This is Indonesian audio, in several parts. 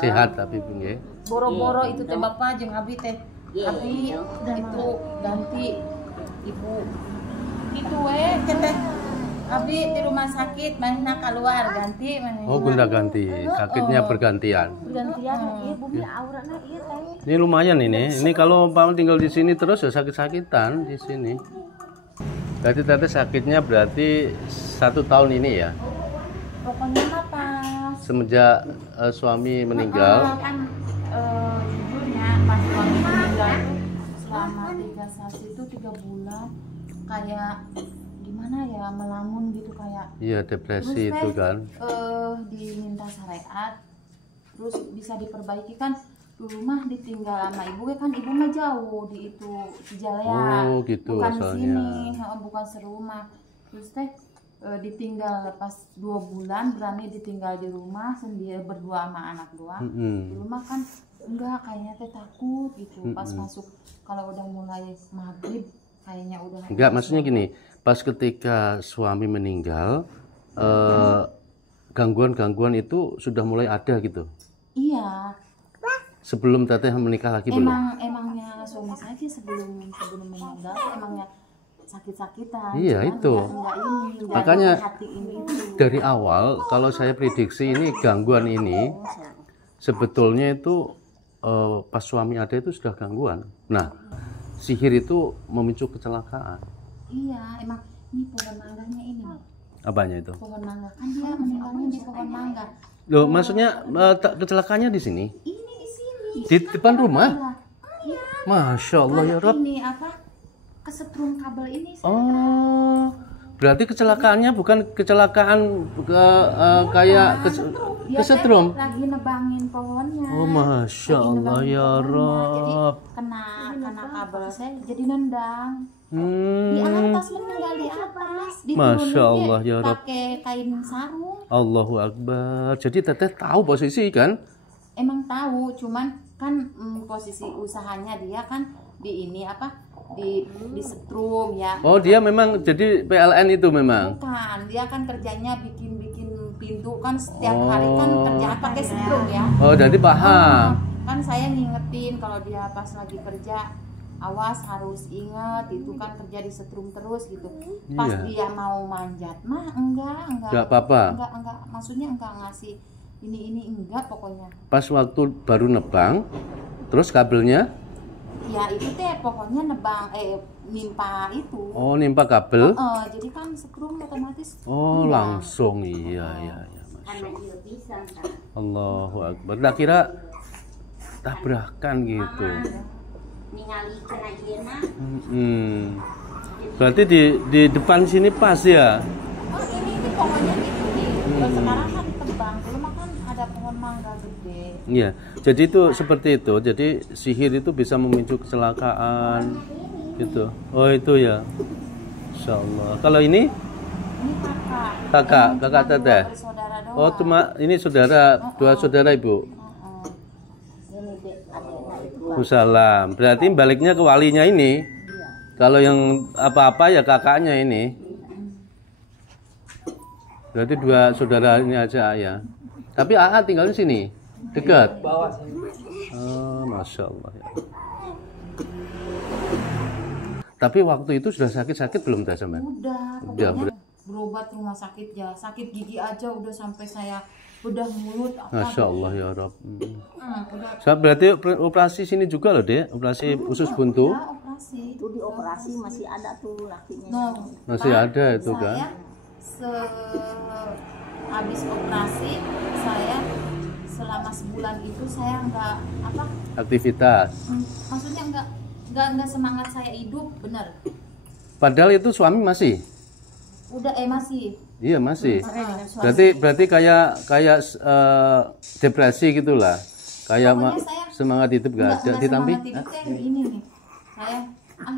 Sehat tapi nggih. Boro-boro itu teh Bapak jeung abi teh. Abi itu ganti ibu. Gitu we teh. Abi di rumah sakit manehna keluar ganti manehna. Oh, gonta ganti. Sakitnya bergantian. Bergantian ieu bumi aurana ieu teh. Ini lumayan ini. Ini kalau Pak tinggal di sini terus ya sakit-sakitan di sini. Berarti Teteh sakitnya berarti 1 tahun ini ya? Pokoknya mah pas Semenjak suami meninggal. kan jujurnya pas suami meninggal selama 3 sasi itu 3 bulan kayak gimana ya, melamun gitu kayak. Iya, depresi Terus itu teh, kan. diminta syariat terus bisa diperbaiki kan. Dulu mah ditinggal sama ibu kan, ibu mah jauh di itu Cijalaya, Oh, gitu bukan di asalnya. sini, bukan serumah. Terus teh ditinggal pas 2 bulan, berani ditinggal di rumah sendiri berdua sama anak doang. Di rumah kan enggak, kayaknya teh takut gitu. Pas masuk kalau udah mulai maghrib kayaknya udah Enggak, maksudnya gini, pas ketika suami meninggal, gangguan-gangguan itu sudah mulai ada gitu. Iya. Sebelum Teteh menikah lagi belum? Emangnya suami saya sih sebelum meninggal emangnya sakit-sakitan. Iya, cuman itu. enggak ini, Makanya hati ini itu. dari awal kalau saya prediksi ini gangguan ini sebetulnya itu pas suami ada itu sudah gangguan. Nah, sihir itu memicu kecelakaan. Iya, emang ini pohon mangganya ini. Apanya itu? Pohon mangga kan dia meninggalnya di pohon mangga. Loh, maksudnya kecelakaannya di sini? Ini di sini. Di depan rumah? Iya. Masya Allah ya Rob. Ini apa? Kesetrum kabel ini. Oh, berarti kecelakaannya bukan kecelakaan kayak kesetrum. Lagi nebangin pohonnya. Oh, Masya Lagi Allah nebangin ya pohonnya. Jadi Rob. kena kabel saya jadi nendang. Di Hmm, atas, meninggal di atas. Masya Allah ya Rob. Pakai kain sarung. Allahu Akbar. Jadi Teteh tahu posisi kan? Emang tahu, cuman kan posisi usahanya dia kan di ini apa? Di setrum ya. Oh, dia memang jadi PLN itu memang. Bukan, dia kan kerjanya bikin pintu kan setiap hari kan kerjaan pakai setrum ya. Oh, jadi paham. Kan saya ngingetin kalau dia pas lagi kerja, awas harus ingat itu kan kerja di setrum terus gitu. Pas Iya. dia mau manjat mah enggak. Enggak apa-apa. Enggak, maksudnya enggak ngasih ini enggak pokoknya. Pas waktu baru nebang, terus kabelnya, Ya itu teh pokoknya nebang nimpa itu. oh nimpa kabel. Jadi kan setrum otomatis. Oh, enggak. langsung iya. Karena dia bisa kan. Allahu Akbar. Tak kira tabrakan gitu. Ningali kena ieu na. Berarti di depan sini pas ya. Oh ini pohonnya ini. Terus sekarang kan ditebang. Dulu mah kan ada pohon mangga gede. Iya. Jadi itu seperti itu. Jadi sihir itu bisa memicu kecelakaan gitu. Oh, itu ya. Insyaallah. Kalau ini Ini kakak. kakak Cuma Teteh. dua bersaudara doang. Oh, cuma ini saudara, 2 saudara Ibu. Ini dek adiknya itu. Waalaikumsalam. Berarti baliknya ke walinya ini. Kalau yang apa-apa ya kakaknya ini. Berarti 2 saudara ini aja ya. Tapi AA tinggal di sini, dekat. Bawah sini. Oh, Masya Allah. Ya. Tapi waktu itu sudah sakit-sakit belum dah sampean? Udah, Udah, pokoknya berobat rumah sakit ya. Sakit gigi aja udah sampai saya bedah mulut apa. Masya Allah ya Rob. Udah Berarti operasi sini juga loh deh, operasi usus buntu. udah operasi. Itu dioperasi masih ada tuh lakinya. No, Masih ada itu kan? Saya habis operasi saya selama sebulan itu saya nggak apa? Aktivitas. Maksudnya nggak semangat saya hidup, bener. Padahal itu suami masih. Udah masih. Iya masih. Suami. Berarti kayak depresi gitulah. Kayak Pokoknya saya semangat hidup gak ada ditampi. semangat hidup teh ini nih. Saya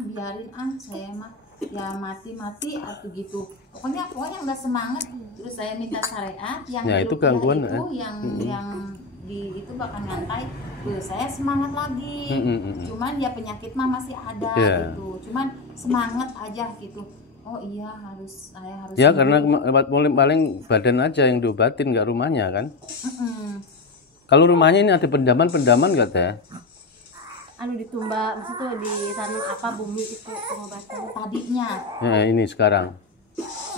biarin saya mah ya mati atau gitu. Pokoknya nggak semangat. Terus saya minta syariat yang Ya, di itu rupiah gangguan, itu, yang di itu bakal nyantai. Terus saya semangat lagi. Cuman ya penyakit mah masih ada Yeah. gitu. Cuman semangat aja gitu. Oh iya saya harus. Ya hidup. karena paling badan aja yang diobatin nggak rumahnya kan. Kalau rumahnya ini ada pendaman nggak teh? Anu ditumba, maksudnya ditanam apa bumi itu pengobatan tadinya. Ya, ini sekarang.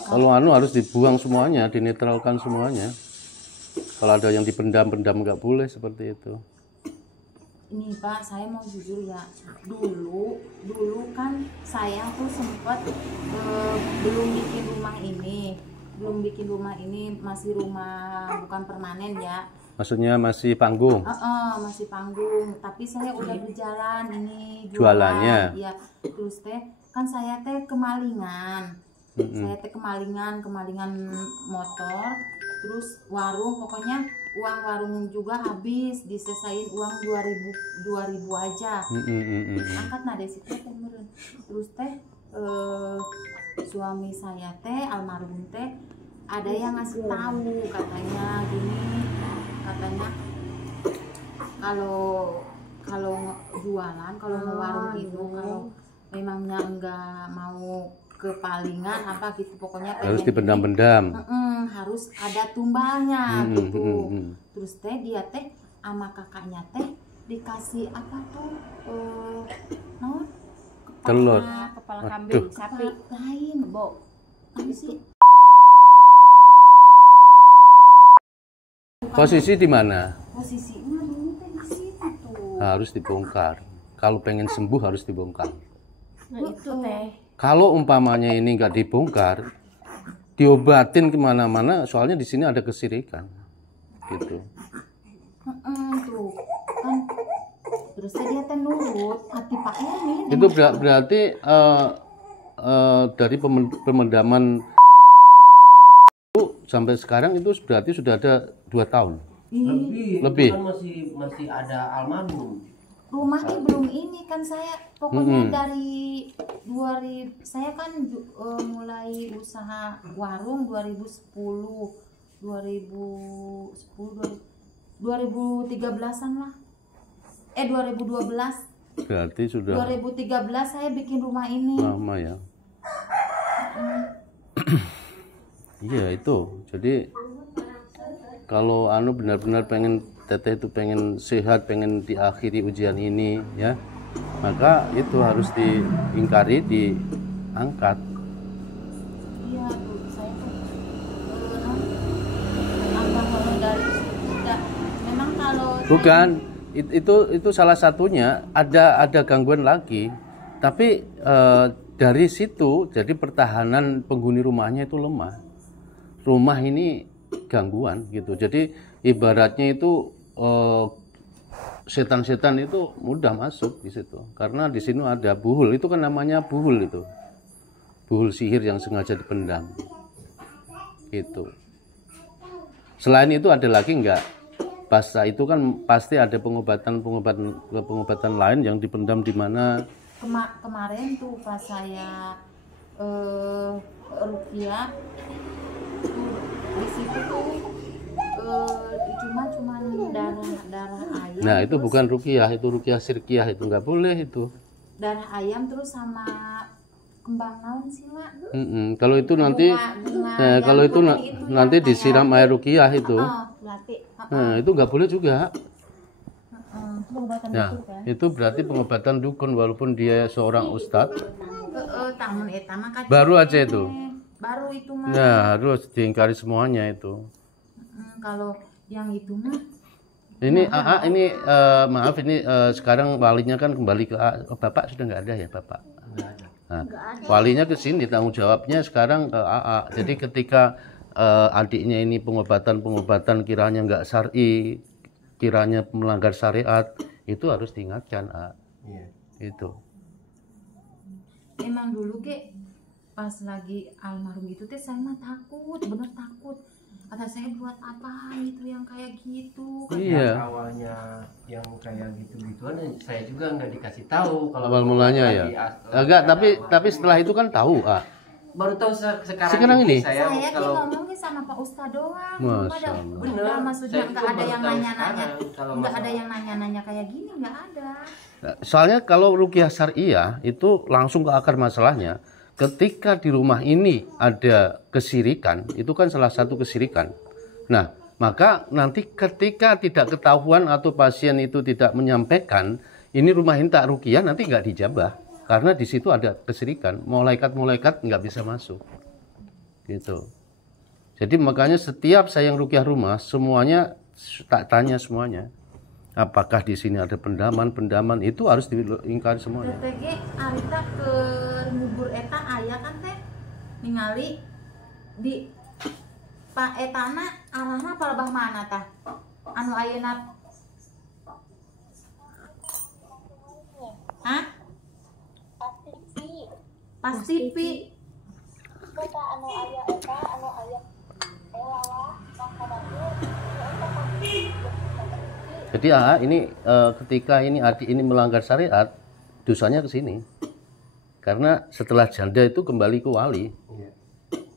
Kalau anu harus dibuang semuanya, dinetralkan semuanya. Kalau ada yang dipendam nggak boleh seperti itu. Ini Pak, saya mau jujur ya, dulu kan saya tuh sempat belum bikin rumah ini, masih rumah bukan permanen ya. Maksudnya masih panggung? Masih panggung, tapi saya udah berjalan ini jualannya. Ya, terus teh kan saya teh kemalingan, kemalingan motor, terus warung, pokoknya uang warung juga habis, diselesain uang 2000 aja. Angkat nah dari situ teh meureun. Terus teh suami saya teh almarhum teh ada yang ngasih tahu, katanya gini, katanya kalau jualan, kalau warung itu, kalau memangnya enggak mau kepalingan apa gitu, pokoknya harus dipendam-pendam, harus ada tumbalnya gitu. Terus teh dia teh sama kakaknya teh dikasih apa tuh telur, kepala kambing, sapi lain, Bo. Apa sih? Posisi di mana? Posisinya dulu teh di situ tuh. Harus dibongkar. Kalau pengen sembuh harus dibongkar. Nah itu teh. Kalau umpamanya ini nggak dibongkar, diobatin kemana-mana, soalnya di sini ada kesirikan, gitu. Tuh kan, terus dia teh nurut hati Pak Erwin. Itu berarti dari pemendaman sampai sekarang itu berarti sudah ada 2 tahun. Lebih. Kan masih ada almarhum. Rumahnya belum ini kan, saya pokoknya dari 2000 saya kan mulai usaha warung 2013-an lah. 2012. Berarti sudah 2013 saya bikin rumah ini. lama ya. Iya itu. Jadi kalau anu benar-benar pengen teteh itu pengen sehat, pengen diakhiri ujian ini ya, maka itu harus diingkari, diangkat. Iya tuh, saya tuh dari tidak. Memang kalau Bukan, itu salah satunya, ada gangguan lagi, tapi dari situ jadi pertahanan penghuni rumahnya itu lemah. Rumah ini gangguan gitu, jadi ibaratnya itu setan-setan itu mudah masuk di situ, karena di sini ada buhul, itu kan namanya buhul, itu buhul sihir yang sengaja dipendam gitu. Selain itu ada lagi enggak? Pasca itu kan pasti ada pengobatan lain yang dipendam di mana? Kemarin tuh pas saya ruqyah di situ tuh cuma darah ayam. Nah itu bukan ruqyah, itu ruqyah sirkiyah, itu nggak boleh itu. Darah ayam terus sama kembang naon sih Mak? Kalau itu nanti, kalau itu nanti disiram air ruqyah itu. Nah itu nggak boleh juga. Nah itu berarti pengobatan dukun walaupun dia seorang ustadz. Baru aja itu. Baru itu mah. Nah harus diingkari semuanya itu. Kalau yang itu mah. Ini AA ini maaf ini sekarang walinya kan kembali ke AA. Oh, Bapak sudah nggak ada ya Bapak? Nggak ada. Nah, walinya ke sini, tanggung jawabnya sekarang ke AA. Jadi ketika adiknya ini pengobatan kiranya nggak syar'i, kiranya melanggar syariat, itu harus diingatkan AA. Iya. Itu. Emang dulu ke pas lagi almarhum itu teh saya mah takut, bener takut. Kata saya buat apa itu yang kayak gitu. Iya. Awalnya yang kayak gitu-gituan saya juga nggak dikasih tahu kalau Awal mulanya ya. Agak tapi setelah itu kan tahu, ah. Baru tahu Sekarang ini? saya kalau ngomongnya sama Pak Ustadz doang. Masya Allah. bener, Maksudnya saya nggak juga ada baru yang tahu nanya-nanya, sekarang kalau nggak ada masalah- yang nanya-nanya kayak gini, nggak ada. Soalnya kalau ruqyah syariah itu langsung ke akar masalahnya. Ketika di rumah ini ada kesirikan, itu kan salah satu kesirikan. Nah, maka nanti ketika tidak ketahuan atau pasien itu tidak menyampaikan, ini rumah ini tak ruqyah, nanti nggak dijabah. Karena di situ ada kesirikan, malaikat-malaikat nggak bisa masuk. Gitu. Jadi makanya setiap saya yang ruqyah rumah, semuanya tak tanya semuanya. Apakah di sini ada pendaman itu harus diingkari semuanya. TTG arita ke ngubur eta aya kan teh ningali di Pak etana arahna palebah mana tah? Anu ayeuna Hah? Pas TV. Kota anu aya eta anu aya elawa Jadi ini ketika ini adik ini melanggar syariat, dosanya ke sini. Karena setelah janda itu kembali ke wali.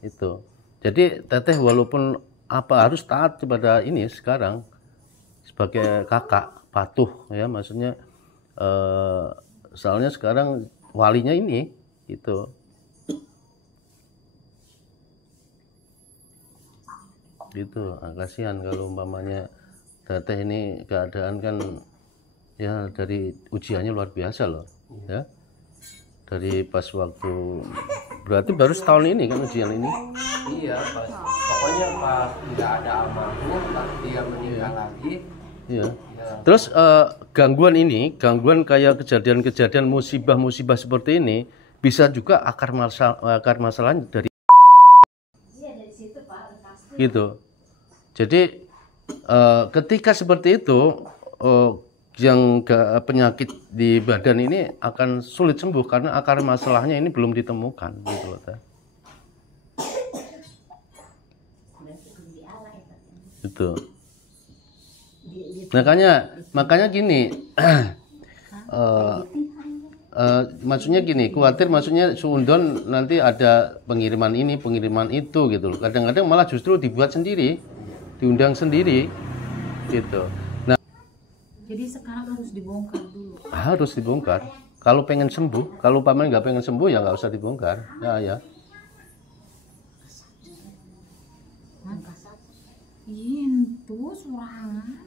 Itu. Jadi teteh walaupun harus taat kepada ini sekarang sebagai kakak patuh ya, maksudnya soalnya sekarang walinya ini itu. Gitu, kasihan kalau umpamanya teteh ini keadaan kan ya dari ujiannya luar biasa loh ya. Dari pas waktu berarti baru setahun ini kan ujian ini. Iya, pokoknya pas tidak ada almarhum, pas dia meninggal lagi. Iya. Ya. Terus gangguan kayak kejadian-kejadian musibah-musibah seperti ini bisa juga akar masalahnya dari gitu. Jadi ketika seperti itu yang penyakit di badan ini akan sulit sembuh karena akar masalahnya ini belum ditemukan gitu loh. Itu. Makanya gini, maksudnya gini, khawatir maksudnya suundon nanti ada pengiriman ini, pengiriman itu gitu loh. Kadang-kadang malah justru dibuat sendiri, diundang sendiri, gitu. Nah, Jadi sekarang harus dibongkar dulu. harus dibongkar. Kalau pengen sembuh, kalau paman nggak pengen sembuh ya nggak usah dibongkar. Ya. Itu sorangan.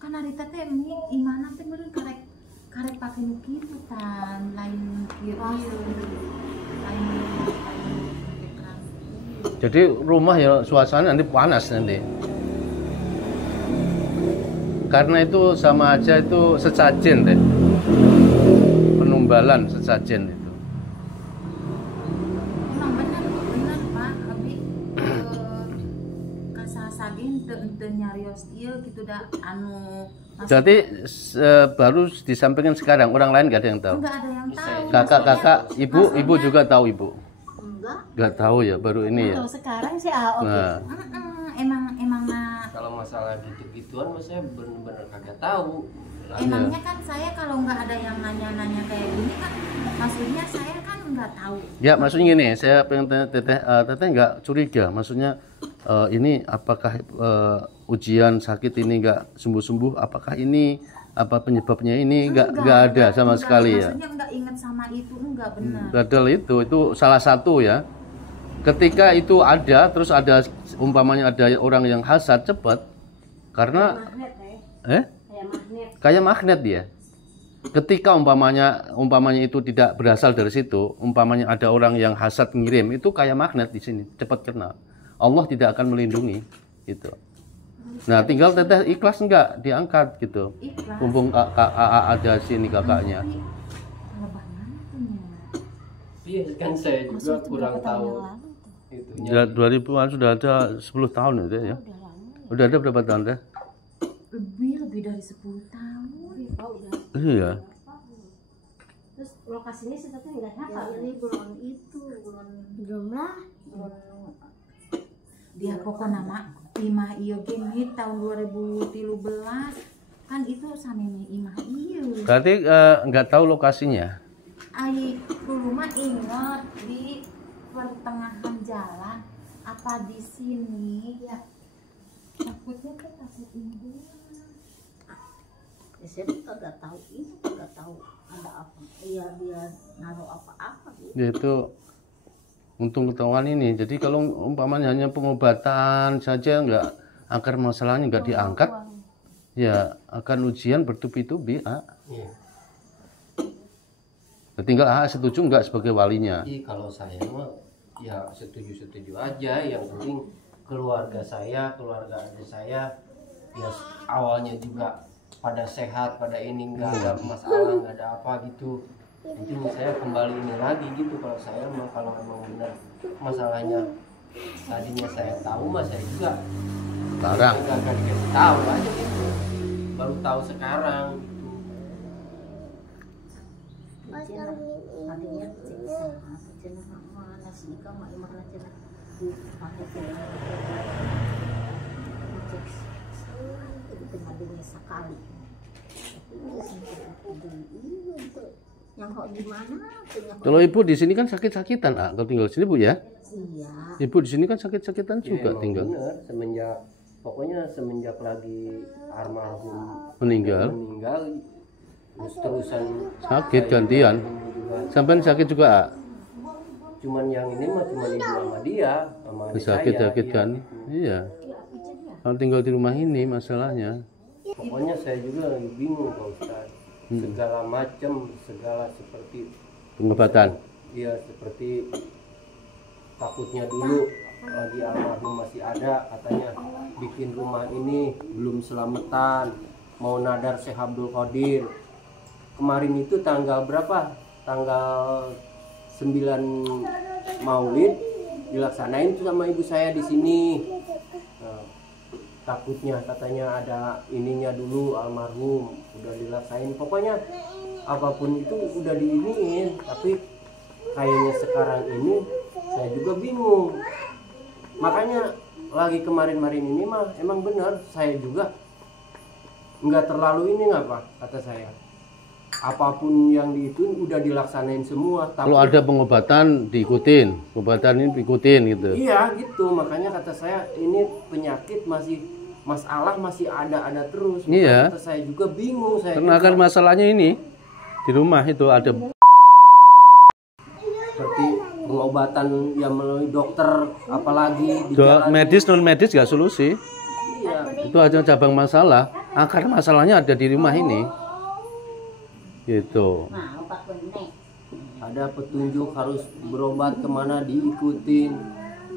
Kan harita teh imana teh meureun karek pake nu kitu tan, lain kieu. Lain terang. Jadi rumah ya suasana nanti panas nanti. Karena itu sama aja itu sesajen deh. Penumbalan sesajen itu. Emang bener Pak, abi kasasagen teu nyarios ieu kitu da anu Jadi baru disampaikan sekarang, orang lain nggak ada yang tahu. enggak ada yang tahu. Kakak, ibu juga tahu ibu. Enggak. Nggak tahu ya, baru ini ya. Kalau sekarang sih oke. Nah, Emang Kalau masalah gitu-gituan mas saya bener-bener kagak tahu. emangnya kan saya kalau nggak ada yang nanya-nanya kayak gini kan maksudnya saya kan nggak tahu. ya maksudnya gini, saya pengen tanya teteh nggak curiga, maksudnya ini apakah ujian sakit ini nggak sembuh-sembuh, apakah ini apa penyebabnya ini nggak ada sama sekali ya. Maksudnya nggak ingat sama itu, enggak benar. Gadal itu salah satu ya. Ketika itu ada, terus ada umpamanya ada orang yang hasad cepat, karena Magnet ya. Kayak magnet. kayak magnet dia. Ketika umpamanya itu tidak berasal dari situ, umpamanya ada orang yang hasad ngirim, itu kayak magnet di sini, cepat kena. Allah tidak akan melindungi gitu. Nah, tinggal teteh ikhlas enggak diangkat gitu. Ikhlas. Mumpung ada sini kakaknya. Lebah mana tuh nya? Iya kan saya juga kurang tahu Ya, itunya. 2000-an sudah ada 10 tahun itu ya. Udah ada berapa tahun deh? Lebih dari 10 tahun. Iya. Terus lokasinya sebetulnya nggak hafal. Ini belum lah. Dia pokoknya nama imah ieu ge mih tahun 2013 kan itu samemi imah ieu. Berarti nggak tahu lokasinya. Ai dulu mah ingat di pertengahan jalan apa di sini ya. Takutnya kan takut ibu. Ya, saya nggak tahu ini, nggak tahu ada apa. Iya dia naruh apa-apa gitu. Yaitu untung ketahuan ini. Jadi kalau umpamanya hanya pengobatan saja nggak akar masalahnya nggak diangkat, ya akan ujian bertubi-tubi. Iya. Tinggal setuju nggak sebagai walinya. Kalau saya mah ya setuju aja. Yang penting keluarga adik saya ya awalnya juga pada sehat, pada ini nggak ada masalah, nggak ada apa gitu. Intinya saya kembali ini lagi gitu. Kalau saya mah kalau memang benar masalahnya tadinya saya tahu mah saya juga Sekarang nggak akan dikasih tahu aja gitu. Baru tahu sekarang gitu. Adanya cek mana sih kamu mana cek pakai itu adanya sekali. Yang kok gimana? kalau ibu di sini kan sakit-sakitan, kalau tinggal di sini bu ya. Iya. Ibu di sini kan sakit-sakitan juga emang tinggal. bener, semenjak lagi almarhum Meninggal. terusan Sakit gantian. Sampai sakit juga. cuman yang ini mah cuma ibu sama dia sama adik Sakit-sakit saya, kan. iya. Iya. Kalau tinggal di rumah ini masalahnya. Pokoknya saya juga lagi bingung Pak Ustadz. Segala macam, segala seperti Pengobatan. dia seperti takutnya dulu lagi almarhum masih ada katanya bikin rumah ini belum selamatan mau nadar Syekh Abdul Qadir. Kemarin itu tanggal berapa? Tanggal 9 Maulid dilaksanain tuh sama ibu saya di sini. Nah, takutnya katanya ada ininya dulu almarhum udah dilaksain. Pokoknya apapun itu udah diiniin, tapi kayaknya sekarang ini saya juga bingung. Makanya lagi kemarin-kemarin ini mah emang benar saya juga nggak terlalu ini nggak Pak kata saya. Apapun yang itu udah dilaksanain semua. Tapi, Kalau ada pengobatan diikutin, pengobatan ini diikutin gitu. iya gitu, makanya kata saya ini penyakit masih masalah masih ada terus. Makanya Iya. kata saya juga bingung saya. Karena kan masalahnya ini di rumah itu ada Seperti pengobatan yang melalui dokter, apalagi di jalan. medis non medis nggak solusi. Iya. Itu aja cabang masalah. Akar masalahnya ada di rumah ini. Gitu. Nah, Pak Benek. Ada petunjuk harus berobat kemana diikutin.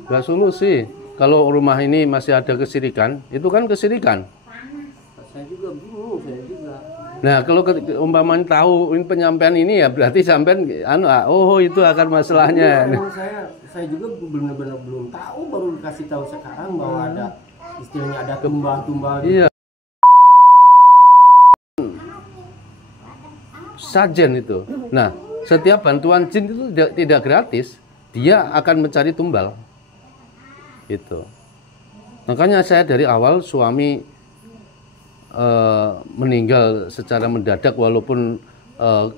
Nggak solusi. Kalau rumah ini masih ada kesirikan, itu kan kesirikan. Saya juga bingung, saya juga. Nah, kalau umpamanya tahu ini penyampaian ini ya berarti sampean oh itu akar masalahnya. Emang saya juga benar-benar belum tahu, baru dikasih tahu sekarang bahwa ada istilahnya ada tumbal-tumbal. Iya. Sajen itu. Nah, setiap bantuan jin itu tidak gratis. Dia akan mencari tumbal. Itu. Makanya saya dari awal suami meninggal secara mendadak walaupun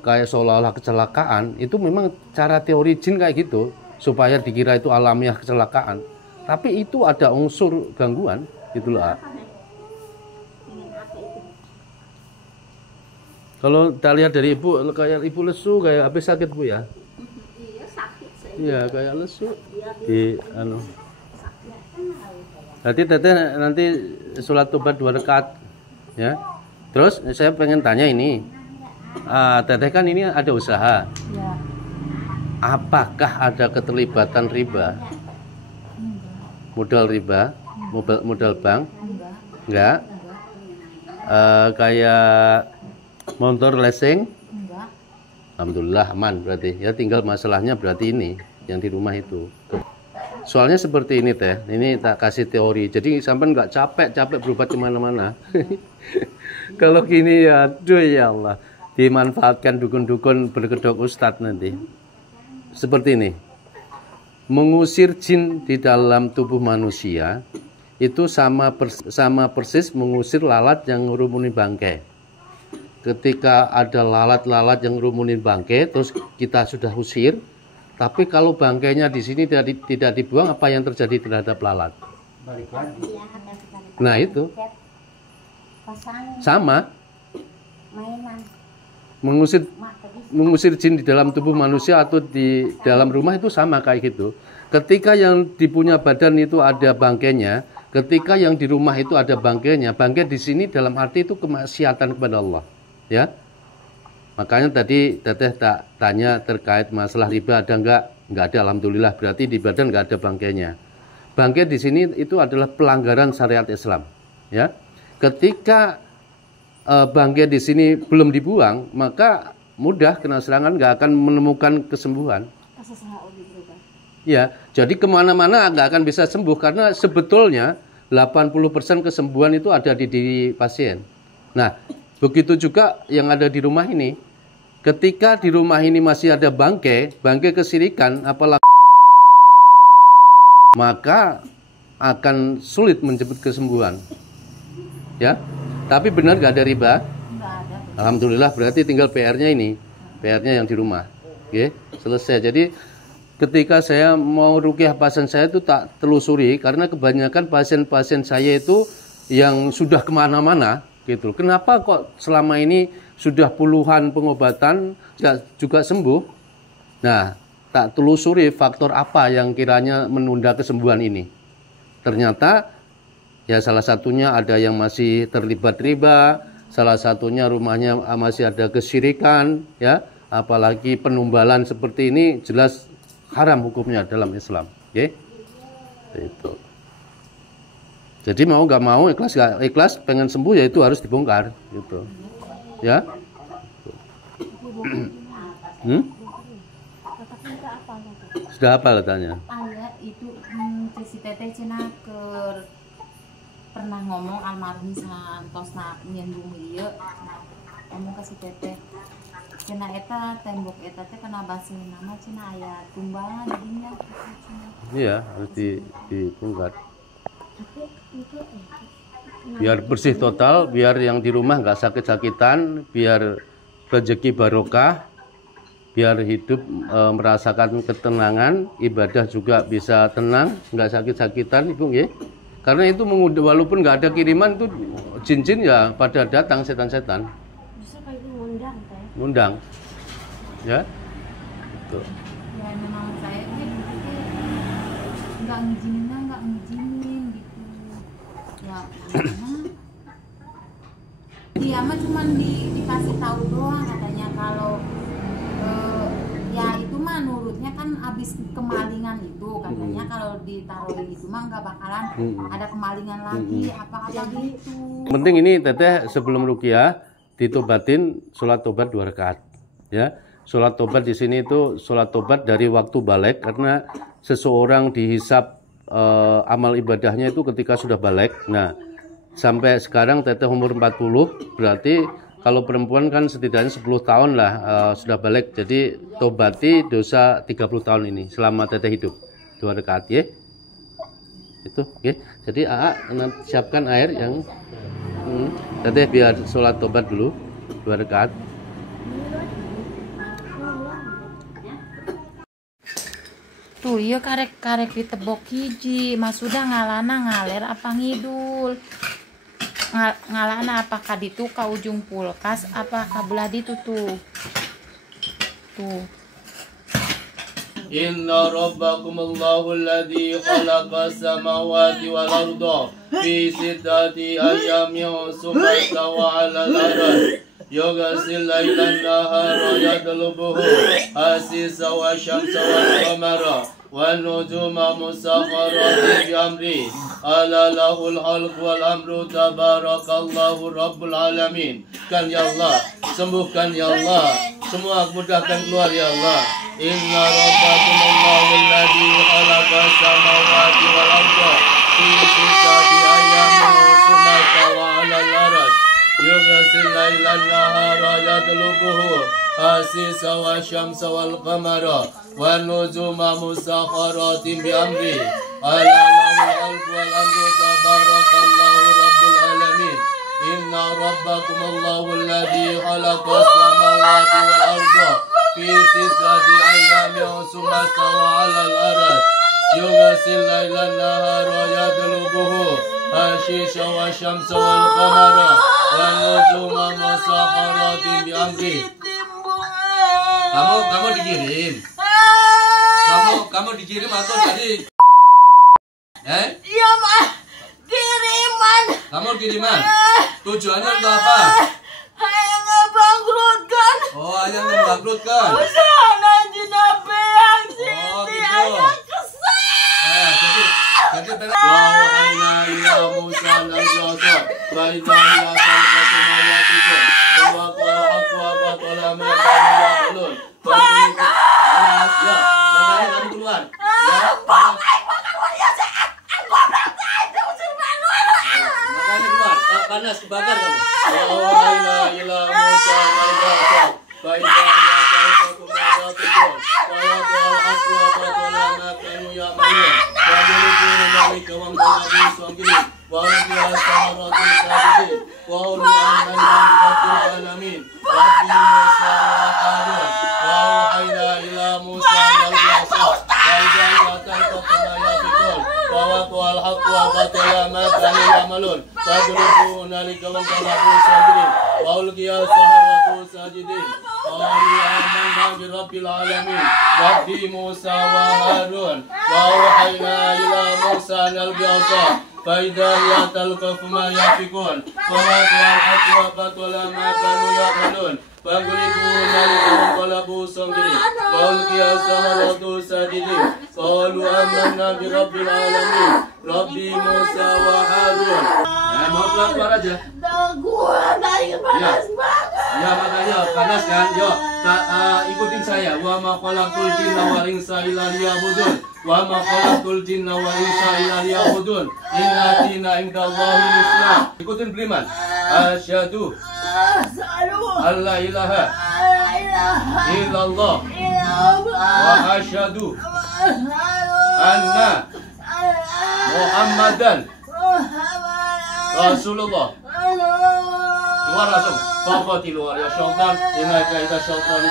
kayak seolah-olah kecelakaan, itu memang cara teori jin kayak gitu supaya dikira itu alamiah kecelakaan. Tapi itu ada unsur gangguan, itulah. Kalau kita lihat dari ibu, kayak ibu lesu, kayak habis sakit bu ya? Iya sakit saya. Iya, kayak lesu. Di Berarti teteh nanti sholat tobat 2 rakaat, ya. Terus saya pengen tanya ini, teteh kan ini ada usaha. Ya. Apakah ada keterlibatan riba? Modal riba, modal bank? Enggak. Kayak motor leasing? Enggak. Alhamdulillah aman berarti. Ya tinggal masalahnya berarti ini yang di rumah itu. Soalnya seperti ini teh, ini tak kasih teori. Jadi sampai nggak capek berobat kemana-mana. Kalau gini ya, aduh ya Allah, dimanfaatkan dukun-dukun berkedok ustadz nanti. Seperti ini, mengusir jin di dalam tubuh manusia itu sama persis mengusir lalat yang ngerumuni bangkai. Ketika ada lalat-lalat yang ngerumunin bangkai, terus kita sudah usir. Tapi kalau bangkainya di sini tidak dibuang, apa yang terjadi terhadap lalat? Balik lagi. Nah itu Pasangan sama. mainan. mengusir jin di dalam tubuh manusia atau di dalam rumah itu sama kayak gitu. Ketika yang di punya badan itu ada bangkainya, ketika yang di rumah itu ada bangkainya. Bangkai di sini dalam arti itu kemaksiatan kepada Allah, ya. Makanya tadi Teteh tak tanya terkait masalah riba ada enggak? Enggak ada, alhamdulillah. Berarti di badan enggak ada bangkainya. Bangkai di sini itu adalah pelanggaran syariat Islam, ya. Ketika bangkai di sini belum dibuang, maka mudah kena serangan, nggak akan menemukan kesembuhan. Ya, jadi kemana-mana nggak akan bisa sembuh karena sebetulnya 80% kesembuhan itu ada di diri pasien. Nah, begitu juga yang ada di rumah ini. Ketika di rumah ini masih ada bangkai kesirikan, apalagi maka akan sulit menjemput kesembuhan. Ya, tapi benar nggak ada riba? Nggak ada. Alhamdulillah, berarti tinggal PR-nya ini, PR-nya yang di rumah. Oke, selesai. Jadi ketika saya mau ruqyah pasien saya itu tak telusuri karena kebanyakan pasien-pasien saya itu yang sudah kemana-mana gitu. Kenapa kok selama ini sudah puluhan pengobatan juga sembuh? Nah, tak telusuri faktor apa yang kiranya menunda kesembuhan ini. Ternyata ya salah satunya ada yang masih terlibat riba, salah satunya rumahnya masih ada kesyirikan, ya, apalagi penumbalan seperti ini jelas haram hukumnya dalam Islam, oke? Itu. Jadi mau nggak mau, ikhlas nggak ikhlas, pengen sembuh ya itu harus dibongkar, gitu, ya. Sudah apa letaknya? Ayah itu si Teteh cina pernah ngomong almarhum santos na nyendung ieu ngomong ke si Teteh cina eta tembok eta teh kena basuh nama cina aya tumbalan dinya. Iya, harus dibongkar. Biar bersih total, biar yang di rumah nggak sakit-sakitan, biar rezeki barokah, biar hidup merasakan ketenangan, ibadah juga bisa tenang, nggak sakit-sakitan, Ibu, ya. Karena itu walaupun nggak ada kiriman itu jin-jin ya pada datang, setan-setan. Bisa kayak ngundang teh. Ngundang, ya. Gitu. Ya memang saya nggak ngizinin gitu. Ya gimana? Dia mah cuma dikasih tahu doang katanya kalau ya itu mah nurutnya kan abis kemalingan itu katanya kalau ditaruh itu mah nggak bakalan ada kemalingan lagi apa-apa gitu. Penting ini Teteh sebelum ruqyah ditobatin sholat tobat 2 rakaat, ya. Sholat tobat di sini itu sholat tobat dari waktu balik karena seseorang dihisap amal ibadahnya itu ketika sudah balik. Nah, sampai sekarang Teteh umur 40, berarti kalau perempuan kan setidaknya 10 tahun lah sudah balik. Jadi tobati dosa 30 tahun ini selama Teteh hidup. 2 rakaat, ya. Itu, oke. Jadi nanti siapkan air yang Teteh biar sholat tobat dulu 2 rakaat. Tuh iya karek ditebok hiji mas sudah ngalana ngaler apa ngidul ngalana apakah ditu ka ujung pulkas apakah belah ditu tuh Inna rabbakumullahu alladhi khalaqa samawati wal arda fi sittati ayyamin summa istawa 'alal 'arsh yughsil laylan nahara yatlubuhu hasisa wa syamsa wal qamara wan nujuma musakhkharatin bi amri ala lahul khalqu wal amru tabarakallahu rabbul alamin. Kan ya Allah, sembuhkan ya Allah, semua mudahkan keluar ya Allah. Inna rabbakumullahu alladhi khalaqa samawati wal arda fi sittati ayyamin thumma istawa 'alal 'arsh yughsil laylan nahara yatlubuhu hasisa wa syamsa wal qamara wan nujuma musakhkharatin bi amri ala lahul khalqu wal amru tabarakallahu rabbul alamin. Inna rabbakumullahu alladhi khalaqa samawati wal arda fi sittati ayyamin thumma istawa 'alal 'arsh yughsil laylan nahara yatlubuhu hasisa wa syamsa wal qamara wan nujuma musakhkharatin bi amri Kamu dikirim. Kamu dikirim atau jadi? Iya, Mas. Kiriman. Kamu kiriman. Tujuannya untuk apa? Saya ngebangkrutkan. Oh, hanya membangkrutkan. Usaha Najib yang sini. Oh, gitu. Ayah kesel. Jadi wahayna ila Musa al-Rasul wa idza ila sama'atikum wa qala qala ma yaqulun. Panas ya. Makanya kamu keluar. Ya. Makanya keluar. Panas kebakar kamu. Wahayna ila Musa al-Rasul wa idza ila sama'atikum wa qala qala ma kanu ya'malun. Rabbi Musa wa Harun wa auhayna ila Musa an alqi asah fa idza hiya talqafu ma yafikun wa qala ma kanu ya'malun فَانْقَلَبُوا وَانْقَلَبُوا صَاغِرِينَ وَأُلْقِيَ السَّحَرَةُ سَاجِدِينَ قَالُوا آمَنَّا بِرَبِّ الْعَالَمِينَ رَبِّ مُوسَى وَهَارُونَ. Mau keluar aja. Takut, tadi panas banget. Ya makanya panas kan. Yuk, ikutin saya. Wa ma khalaqtul jinna wal insa illa liya'budun. Wa ma khalaqtul jinna wal insa illa liya'budun. Inna dina indallahil Islam. Ikutin beriman. Asyhadu alla ilaha illallah wa asyhadu anna Muhammadan Rasulullah. Keluar langsung. Bapak di luar ya syaitan. Inna kaida syaitan.